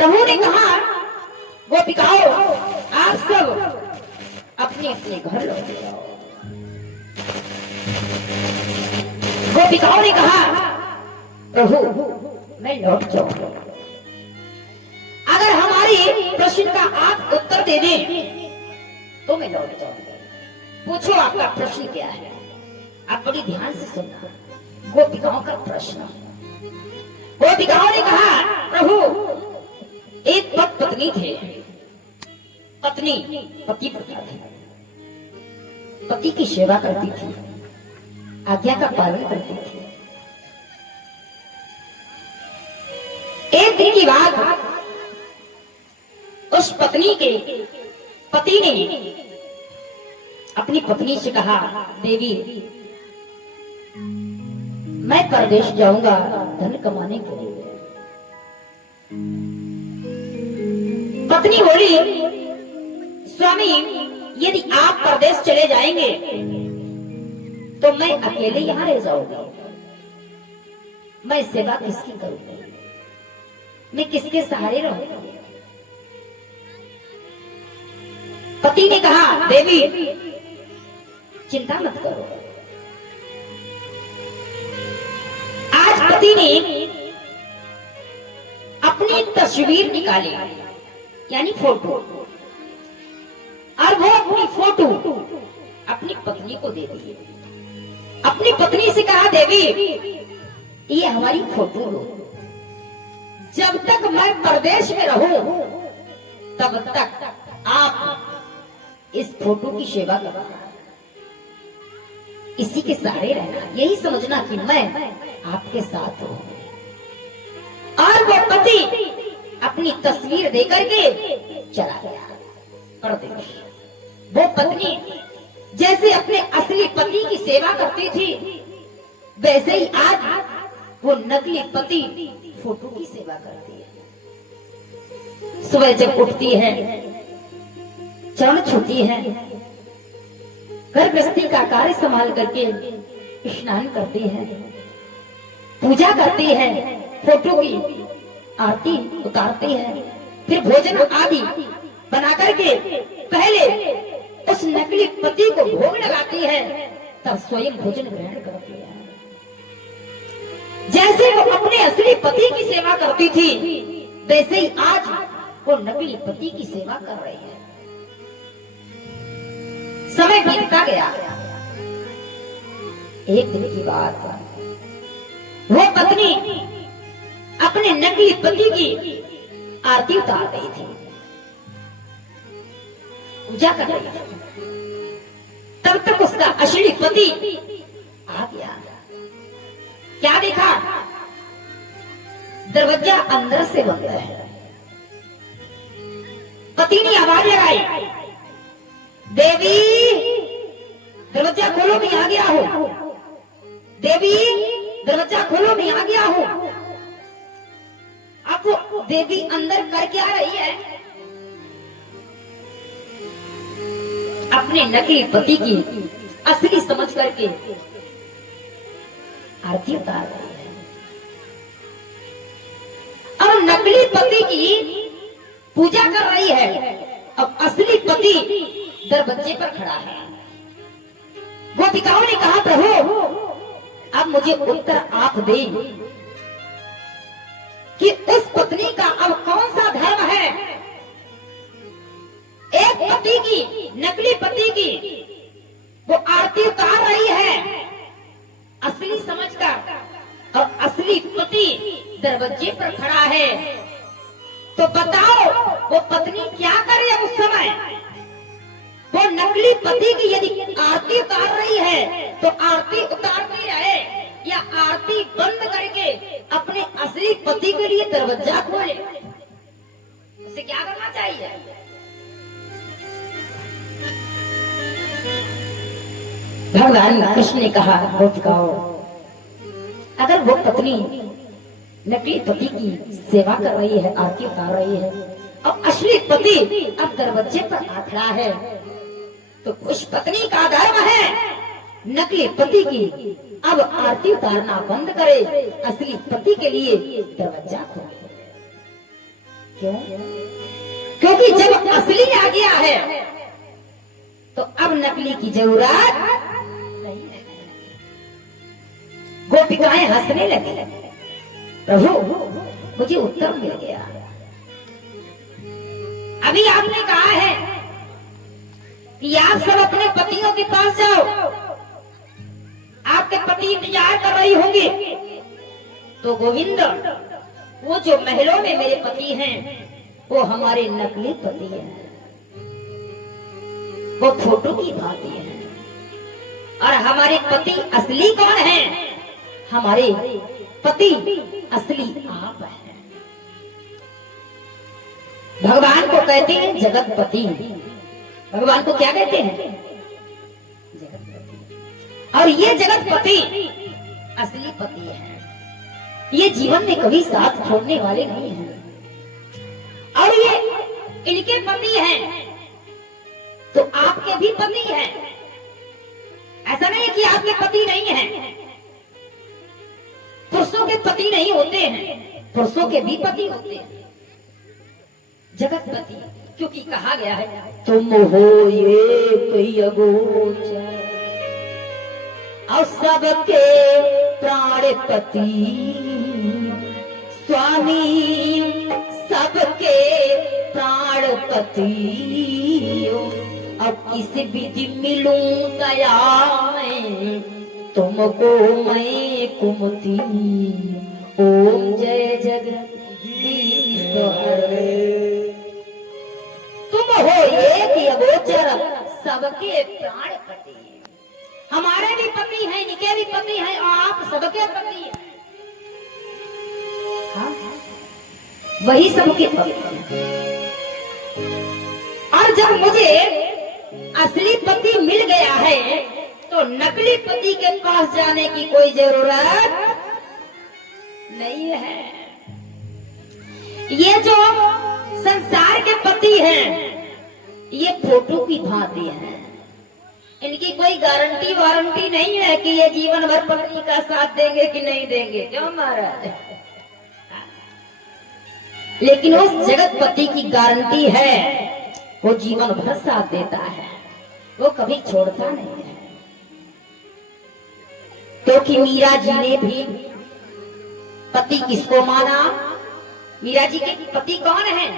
प्रभु ने कहा, गोपिकाओं आप सब अपने अपने घर लौट जाओ। गोपिकाओं ने कहा, प्रभु मैं लौट जाऊंगा, अगर हमारी प्रश्न का आप उत्तर दे दें तो मैं लौट जाऊंगा। पूछो आपका प्रश्न क्या है? आप बड़ी ध्यान से सुनना। गोपिकाओं का प्रश्न। गोपिकाओं ने कहा, प्रभु एक पत्नी थे, पत्नी पति प्रथा थी, पति की सेवा करती थी, आज्ञा का पालन करती थी। एक दिन की बात, उस पत्नी के पति ने अपनी पत्नी से कहा, देवी मैं परदेश जाऊंगा धन कमाने के लिए। पत्नी बोली, स्वामी यदि आप परदेश चले जाएंगे तो मैं अकेले यहां रह जाऊंगा, मैं सेवा किसकी करूंगा, मैं किसके सहारे रहूंगा? पति ने कहा, देवी चिंता मत करो। आज पति ने अपनी तस्वीर निकाली, यानी फोटो, और वो अपनी फोटो अपनी पत्नी को दे दी। अपनी पत्नी से कहा, देवी ये हमारी फोटो हो, जब तक मैं परदेश में रहूं तब तक आप इस फोटो की सेवा करना, इसी के सहारे रहना, यही समझना कि मैं आपके साथ हूं। और वो पति अपनी तस्वीर देकर के चला गया परदेश। वो पत्नी जैसे अपने असली पति की सेवा करती थी, वैसे ही आज वो नकली पति फोटो की सेवा करती है। सुबह जब उठती है, चरण छूती है, घर गृहस्थी का कार्य संभाल करके स्नान करती है, पूजा करती है, फोटो की आरती उतारती है, फिर भोजन आदि बना करके पहले उस नकली पति को भोग लगाती है, तब स्वयं भोजन ग्रहण करती है। जैसे वो अपने असली पति की सेवा करती थी, वैसे ही आज वो नकली पति की सेवा कर रही है। समय बीतता गया। एक दिन की बात, वो पत्नी अपने नकली पति की आरती उतार रही थी, पूजा कर रही थी, तब तक उसका असली पति आ गया। क्या देखा? दरवाजा अंदर से बंद है। पति ने आवाज लगाई, देवी दरवाजा खोलो, मैं आ गया हूं। देवी दरवाजा खोलो, मैं आ गया हूं। अब वो देवी अंदर कर क्या रही है? अपने नकली पति की असली समझ करके आरती उतार रही है। अब नकली पति की पूजा कर रही है, अब असली पति दरवाजे पर खड़ा है। गोपिकाओं ने कहा, प्रभु अब मुझे उत्तर आप दें कि उस पत्नी का अब कौन सा धर्म है? एक पति की, नकली पति की वो आरती उतार रही है असली समझकर, और असली पति दरवाजे पर खड़ा है। तो बताओ वो पत्नी क्या करे उस समय? वो नकली पति की यदि आरती उतार रही है तो आरती उतारती रहे, या आरती बंद करके अपने असली पति के लिए दरवाजा खोले? उसे क्या करना चाहिए? भगवान कृष्ण ने कहा, गोपिकाओं अगर वो पत्नी नकली पति की सेवा कर रही है, आरती उतार रही है, अब असली पति अब दरवाजे पर आ खड़ा है, तो उस पत्नी का धर्म है नकली पति की अब आरती उतारना बंद करे, असली पति के लिए दरवाजा खोले। क्यों? क्योंकि जब असली आ गया है तो अब नकली की जरूरत नहीं है। गोपिकाएं हंसने लगी, प्रभु मुझे उत्तर मिल गया। अभी आपने कहा है कि आप सब अपने पतियों के पास जाओ, आपके पति इंतजार कर रही होंगी। तो गोविंद, वो जो महलों में मेरे पति हैं वो हमारे नकली पति हैं, वो फोटो की भांति हैं। और हमारे पति असली कौन हैं? हमारे पति असली आप हैं। भगवान को कहते हैं जगतपति। भगवान को क्या कहते हैं? जगतपति। और ये जगतपति असली पति है। ये जीवन में कभी साथ छोड़ने वाले नहीं हैं। और ये इनके पति हैं तो आपके भी पति हैं। ऐसा नहीं है कि आपके पति नहीं हैं। पुरुषों के पति नहीं होते हैं, पुरुषों के भी पति होते हैं। जगतपति, क्योंकि कहा गया है तुम हो ये अगोचर और सबके प्राणपति, स्वामी सबके प्राणपति। अब किस विधि मिलूं दया में तुमको मैं कुमति। ओम जय जगदीश हरे। तुम हो एक अगोचर सबके प्राणपति। हमारे भी पति हैं, इनके भी पति हैं, और आप सबके पति हैं। हाँ? वही सबके पति। और जब मुझे असली पति मिल गया है तो नकली पति के पास जाने की कोई जरूरत नहीं है। ये जो संसार के पति हैं ये फोटो की भांति हैं। इनकी कोई गारंटी वारंटी नहीं है कि ये जीवन भर पत्नी का साथ देंगे कि नहीं देंगे। क्यों महाराज? लेकिन उस जगतपति की गारंटी है, वो जीवन भर साथ देता है, वो कभी छोड़ता नहीं है। क्योंकि मीरा जी ने भी पति किसको माना? मीरा जी के पति कौन है?